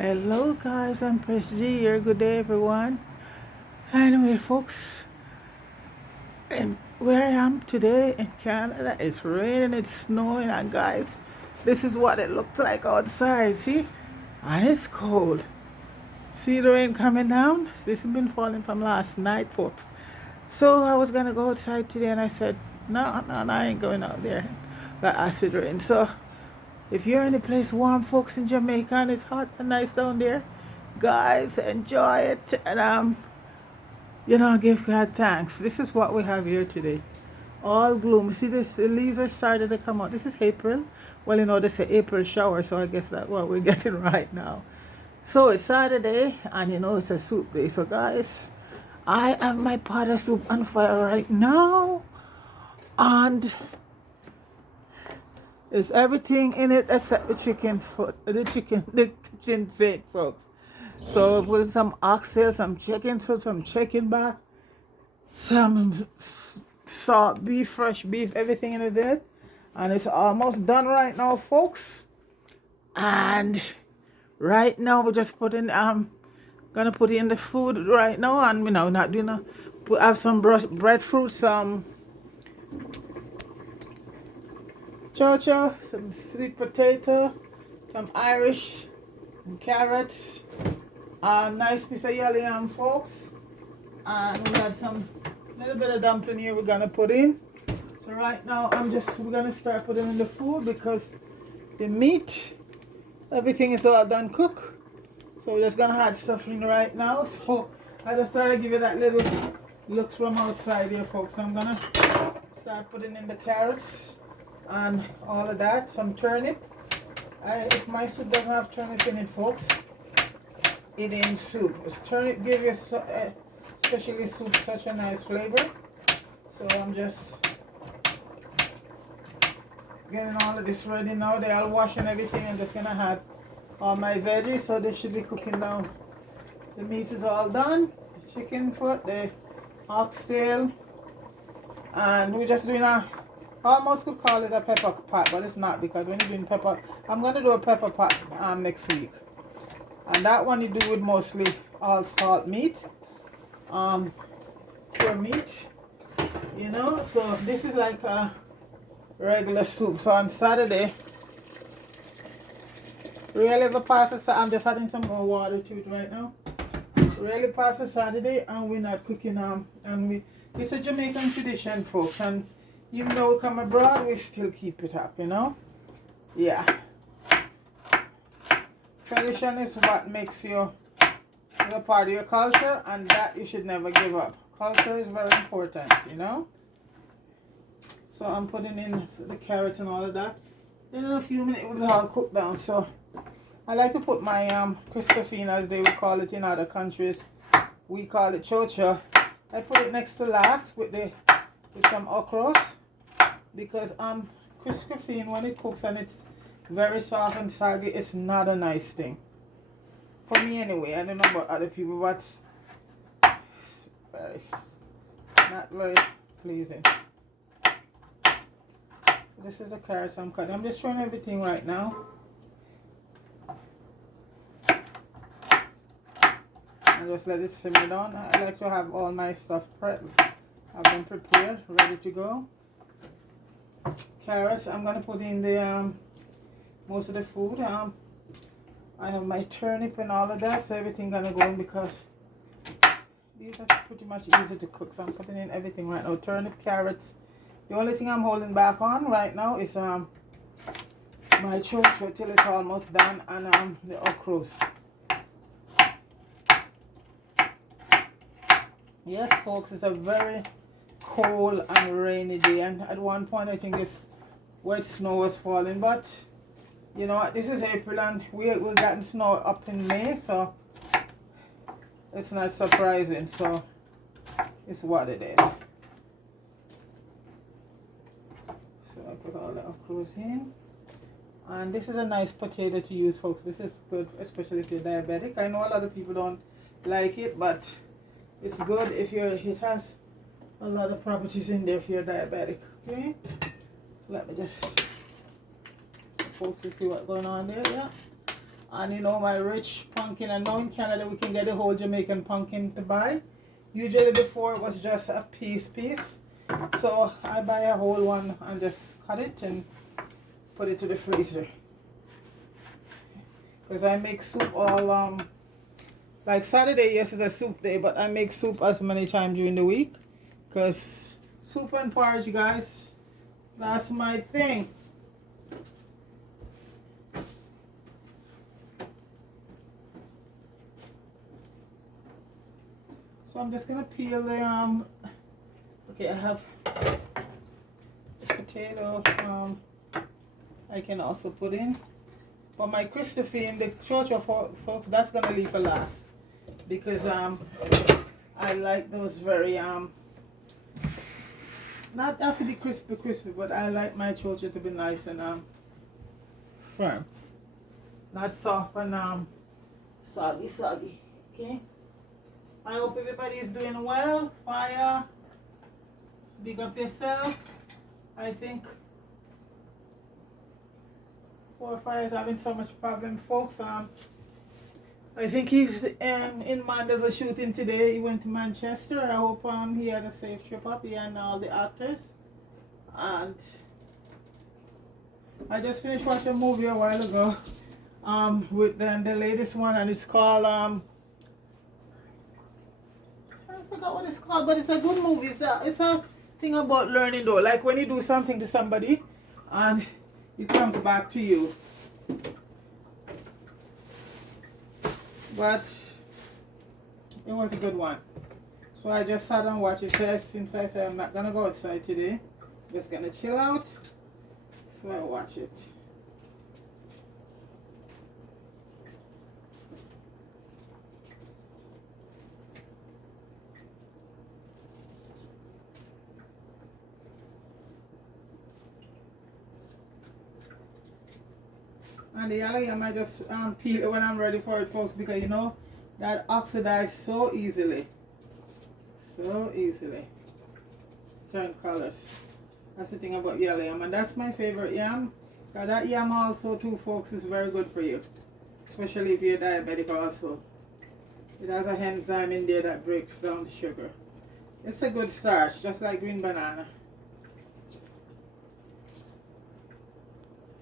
Hello, guys. I'm Press G here. Good day, everyone. Anyway, folks, and where I am today in Canada, it's raining, it's snowing, and guys, this is what it looks like outside. See, and it's cold. See the rain coming down? This has been falling from last night, folks. So I was gonna go outside today, and I said, no, no, no, I ain't going out there. The acid rain. So if you're in a place warm, folks, in Jamaica, and it's hot and nice down there, guys, enjoy it and give God thanks. This is what we have here today. All gloom. See this? The leaves are starting to come out. This is April. Well, this is April shower, so I guess that's what we're getting right now. So it's Saturday, and it's a soup day. So guys, I have my pot of soup on fire right now, and there's everything in it except the the kitchen sink, folks. So with some oxtail, some chicken, some chicken back, some salt beef, fresh beef, everything in it. And it's almost done right now, folks. And right now we're just gonna put in the food right now, and not doing we have some breadfruit, some chocho, some sweet potato, some Irish, and carrots, a nice piece of yellow yam, folks, and we got some little bit of dumpling here we're gonna put in. So right now we're gonna start putting in the food because the meat, everything is all done cook. So we're just gonna add stuff in right now. So I just thought I'd give you that little looks from outside here, folks. So I'm gonna start putting in the carrots and all of that, some turnip. If my soup doesn't have turnip in it, folks, it ain't soup. Turnip give you especially soup such a nice flavor. So I'm just getting all of this ready now. They're all washing everything. I'm just gonna add all my veggies, so they should be cooking down. The meat is all done. The chicken foot, the oxtail, and we're just doing almost could call it a pepper pot, but it's not, because when you're doing pepper, I'm gonna do a pepper pot next week. And that one you do with mostly all salt meat, pure meat, So this is like a regular soup. So on Saturday, really the past, I'm just adding some more water to it right now. Really past Saturday, and we're not cooking it's a Jamaican tradition, folks, and even though we come abroad, we still keep it up, Yeah. Tradition is what makes you a part of your culture, and that you should never give up. Culture is very important, So I'm putting in the carrots and all of that. In a few minutes, it will all cook down. So I like to put my Christophine, as they would call it in other countries. We call it chocha. I put it next to last with some okra, because Christophine, when it cooks and it's very soft and saggy, it's not a nice thing. For me anyway. I don't know about other people, but not very pleasing. This is the carrots I'm cutting. I'm just showing everything right now. And just let it simmer down. I like to have all my stuff prepped. Have them prepared, ready to go. Carrots, I'm gonna put in the most of the food. I have my turnip and all of that, so everything gonna go in, because these are pretty much easy to cook. So I'm putting in everything right now. Turnip, carrots. The only thing I'm holding back on right now is my chocho till it's almost done, and the okras. Yes, folks, it's a very cold and rainy day, and at one point I think this wet snow was falling, but this is April, and we're getting snow up in May, so it's not surprising. So it's what it is. So I put all the okras in, and this is a nice potato to use, folks. This is good, especially if you're diabetic. I know a lot of people don't like it, but it's good if it has a lot of properties in there if you're diabetic. Okay, let me just focus to see what's going on there. Yeah, And you know, my rich pumpkin. And now in Canada we can get the whole Jamaican pumpkin to buy. Usually before it was just a piece. So I buy a whole one and just cut it and put it to the freezer. Because I make soup all like Saturday, yes, is a soup day, but I make soup as many times during the week. Because soup and porridge, you guys, that's my thing. So I'm just gonna peel the okay, I have potato I can also put in. But my Christophine, the church of folks, that's gonna leave for last. Because I like those very not have to be crispy, but I like my chocha to be nice and firm. Not soft and soggy. Okay? I hope everybody is doing well. Fire. Big up yourself. I think poor Fire is having so much problem, folks. I think he's in Mandeville shooting today. He went to Manchester. I hope he had a safe trip up, he and all the actors. And I just finished watching a movie a while ago with them, the latest one, and it's called I forgot what it's called, but it's a good movie. It's a thing about learning though, like when you do something to somebody and it comes back to you. But it was a good one. So I just sat and watched it. Since I said I'm not gonna go outside today, I'm just gonna chill out. So I watch it. And the yellow yam I just peel it when I'm ready for it, folks, because you know that oxidizes so easily. So easily. Turn colors. That's the thing about yellow yam, and that's my favorite yam. Because that yam also too, folks, is very good for you. Especially if you're diabetic also. It has an enzyme in there that breaks down the sugar. It's a good starch, just like green banana.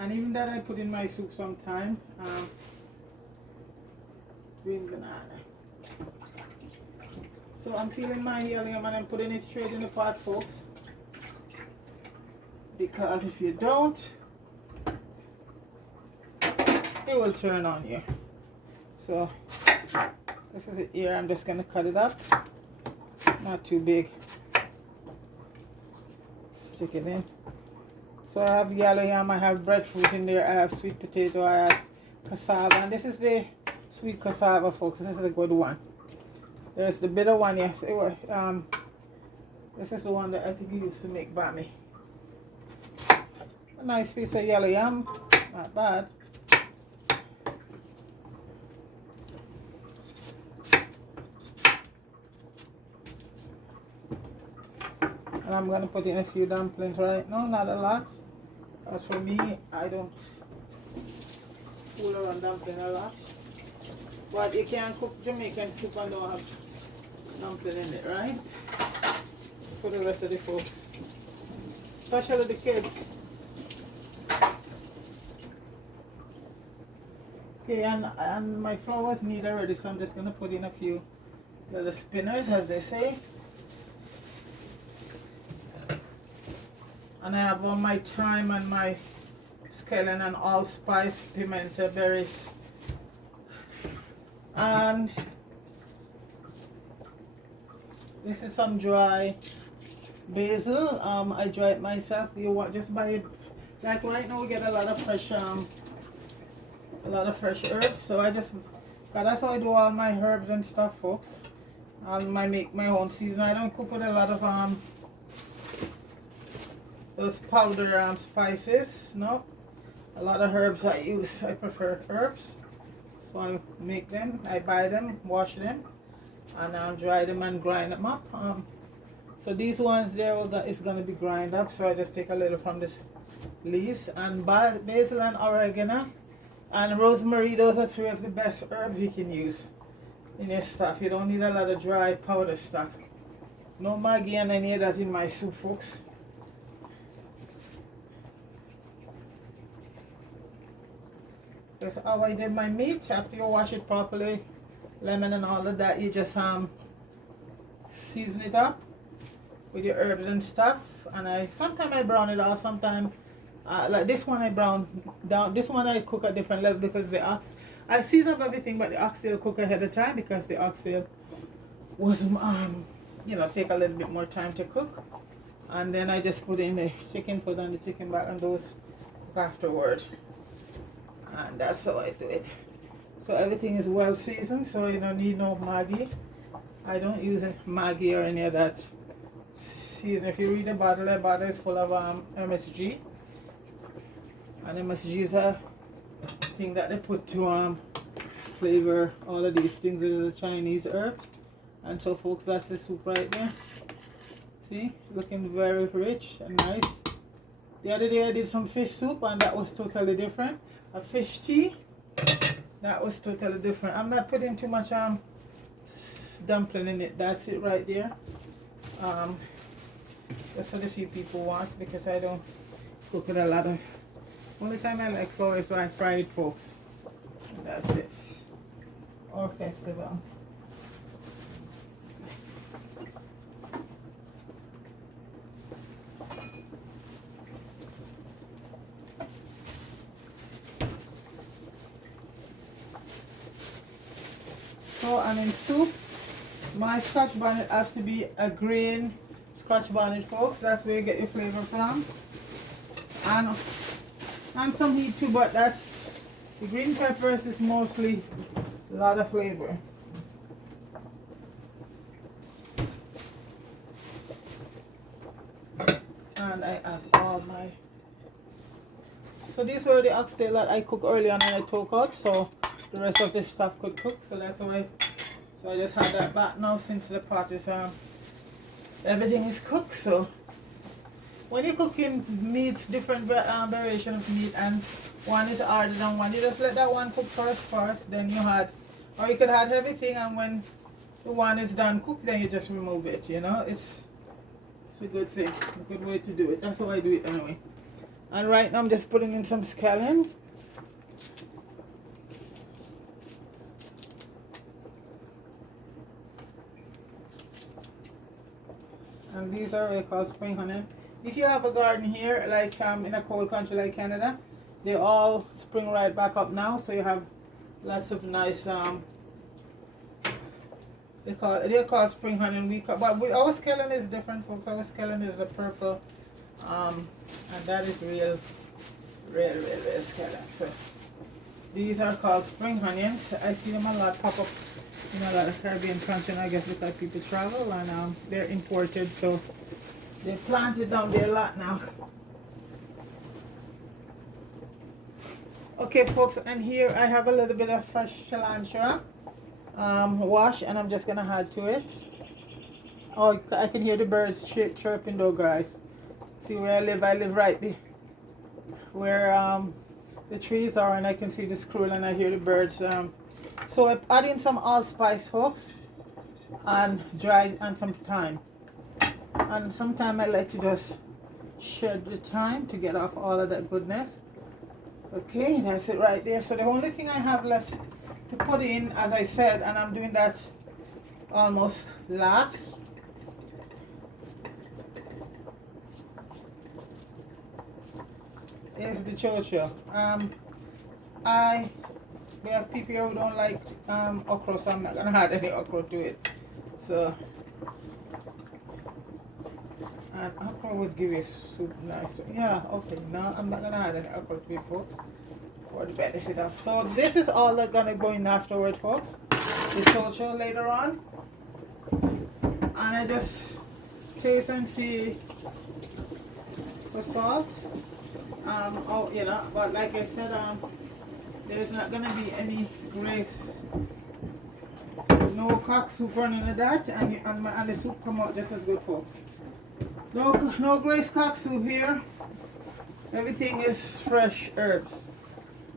And even that I put in my soup sometime. Green banana. So I'm peeling my yellow yam and I'm putting it straight in the pot, folks. Because if you don't, it will turn on you. So this is it here. I'm just gonna cut it up. Not too big. Stick it in. So I have yellow yam, I have breadfruit in there, I have sweet potato, I have cassava, and this is the sweet cassava, folks. This is a good one. There's the bitter one, yes. This is the one that I think you used to make bami. A nice piece of yellow yam, not bad. And I'm gonna put in a few dumplings right now, not a lot. As for me, I don't fool around dumpling a lot. But you can't cook Jamaican soup and don't have dumpling in it, right? For the rest of the folks. Especially the kids. Okay, and my flour's neat already, so I'm just gonna put in a few little spinners, as they say. And I have all my thyme and my scallion and allspice, pimento berries. And this is some dry basil. I dry it myself. You want just buy it. Like right now we get a lot of fresh herbs. So I just, cause that's how I do all my herbs and stuff, folks. I make my own season. I don't cook with a lot of those powder spices. No, a lot of herbs I use. I prefer herbs, so I make them. I buy them, wash them, and dry them and grind them up. So these ones there is gonna be grind up. So I just take a little from this leaves and basil and oregano. And rosemary, those are three of the best herbs you can use in your stuff. You don't need a lot of dry powder stuff. No Maggi and any of that in my soup, folks. That's how I did my meat. After you wash it properly, lemon and all of that, you just season it up with your herbs and stuff. And sometimes I brown it off, sometimes like this one I brown down. This one I cook at different level because I season up everything, but the oxtail cook ahead of time because the oxtail was take a little bit more time to cook. And then I just put in the chicken, put on the chicken back, and those cook afterward. And that's how I do it. So everything is well seasoned, so you don't need no Maggi. I don't use Maggi or any of that season. If you read the bottle is full of MSG. And MSG is a thing that they put to flavor all of these things. It is a Chinese herb. And so folks, that's the soup right there. See, looking very rich and nice. The other day I did some fish soup and that was totally different. A fish tea, that was totally different. I'm not putting too much dumpling in it. That's it right there. That's what a few people want because I don't cook it a lot of. Only time I like flour is when I fry it, folks. And that's it. Or festival. So, and in soup, my Scotch bonnet has to be a green Scotch bonnet, folks. That's where you get your flavor from. And some heat too, but that's the green peppers is mostly a lot of flavor. And I have all my. So these were the oxtail that I cooked earlier on and I took out, so the rest of the stuff could cook. So that's why. So I just had that back now since the pot is everything is cooked. So when you're cooking meats, different variation of meat, and one is harder than one, you just let that one cook first, then you had, or you could add everything, and when the one is done cooked, then you just remove it. You know, it's a good thing, a good way to do it. That's how I do it anyway. And right now I'm just putting in some scallion. And these are what they call spring onion. If you have a garden here, like in a cold country like Canada, they all spring right back up now. So you have lots of nice they're called spring onion. But our scallion is different, folks. Our scallion is a purple, and that is real scallion. So these are called spring onions. I see them a lot pop up in a lot of Caribbean countries, I guess, because people travel, and they're imported, so they planted down there a lot now. Okay, folks, and here I have a little bit of fresh cilantro wash, and I'm just gonna add to it. Oh, I can hear the birds chirping though, guys. See where I live right there where the trees are, and I can see the squirrel and I hear the birds. So I'm adding some allspice, folks, and some thyme. And sometimes I like to just shed the thyme to get off all of that goodness. Okay, that's it right there. So the only thing I have left to put in, as I said, and I'm doing that almost last, is the chocho. We have people here who don't like okra, so I'm not gonna add any okra to it. So, and okra would give it soup nice. Yeah, okay. Now I'm not gonna add any okra to it, folks, for the benefit of. So this is all that's gonna go in afterward, folks. The chocho later on, and I just taste and see for salt. But like I said, there's not gonna be any grace, no cock soup or none of that, and the soup come out just as good, folks. No grace cock soup here. Everything is fresh herbs.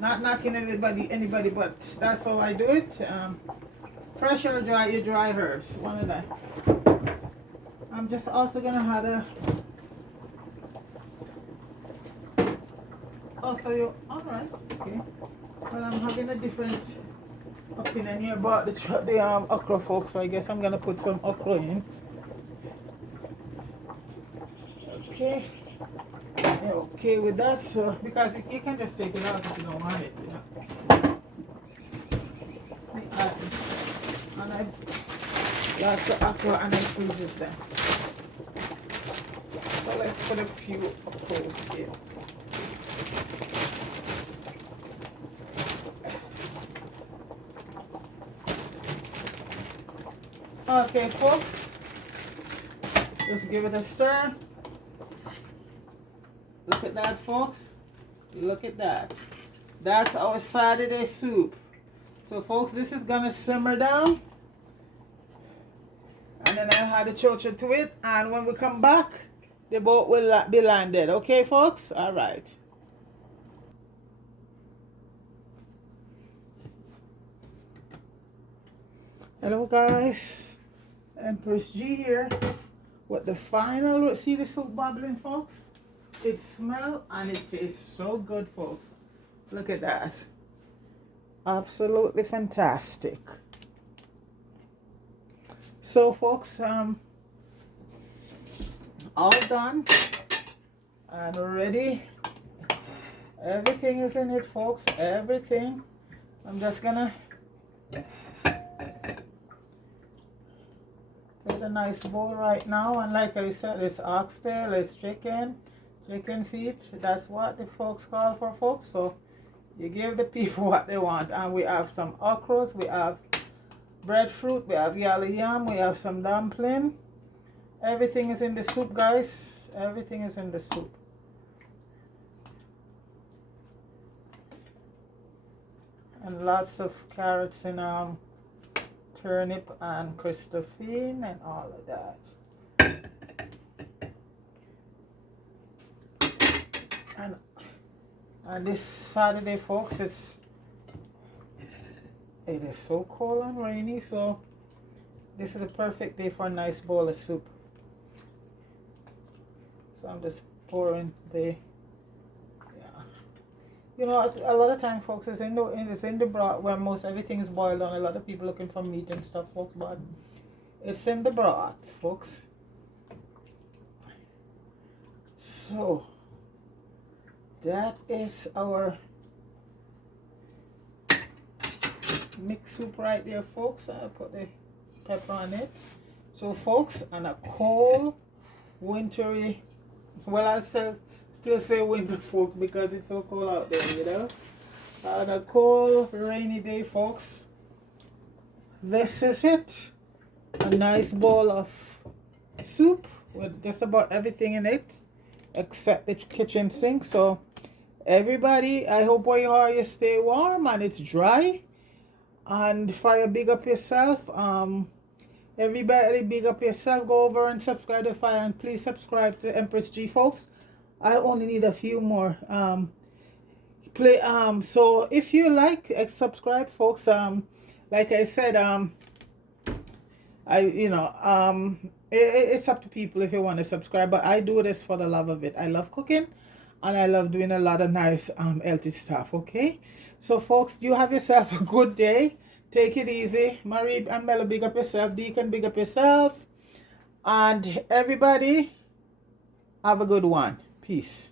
Not knocking anybody, but that's how I do it. Fresh or dry, you dry herbs. One of that. I'm just also gonna have a. Oh, so you alright? Okay. Well, I'm having a different opinion here about the okra, folks. So I guess I'm gonna put some okra in. Okay. Yeah, okay with that. So because you can just take it out if you don't want it. Yeah. And I lots of okra and I freezes them. So let's put a few okras here. Okay, folks, just give it a stir. Look at that, folks. Look at that. That's our Saturday soup. So, folks, this is gonna simmer down, and then I'll add the chocha to it. And when we come back, the boat will be landed. Okay, folks. All right. Hello, guys. Empress G here with the final. See the soup bubbling, folks? It smells and it tastes so good, folks. Look at that. Absolutely fantastic. So, folks, all done and ready. Everything is in it, folks. Everything. I'm just gonna get a nice bowl right now, and like I said, it's oxtail, it's chicken feet. That's what the folks call for, folks. So you give the people what they want. And we have some okras, we have breadfruit, we have yellow yam, we have some dumpling. Everything is in the soup, guys. Everything is in the soup. And lots of carrots and turnip and Christophine and all of that. And this Saturday, folks, it is so cold and rainy, so this is a perfect day for a nice bowl of soup. So I'm just pouring the, you know, a lot of time, folks, it's in the broth where most everything is boiled on. A lot of people looking for meat and stuff, folks, but it's in the broth, folks. So that is our mixed soup right there, folks. I put the pepper on it. So, folks, on a cold, wintry, well, I still say winter, folks, because it's so cold out there, you know. On a cold, rainy day, folks, this is it. A nice bowl of soup with just about everything in it except the kitchen sink. So everybody, I hope where you are you stay warm and it's dry, and fire big up yourself. Everybody big up yourself. Go over and subscribe to Fire, and please subscribe to Empress G, folks. I only need a few more. So if you like, subscribe, folks. Like I said, it's up to people if you want to subscribe, but I do this for the love of it. I love cooking and I love doing a lot of nice healthy stuff. Okay, so folks, you have yourself a good day. Take it easy. Marie and Melo, big up yourself. Deacon, big up yourself. And everybody, have a good one. Peace.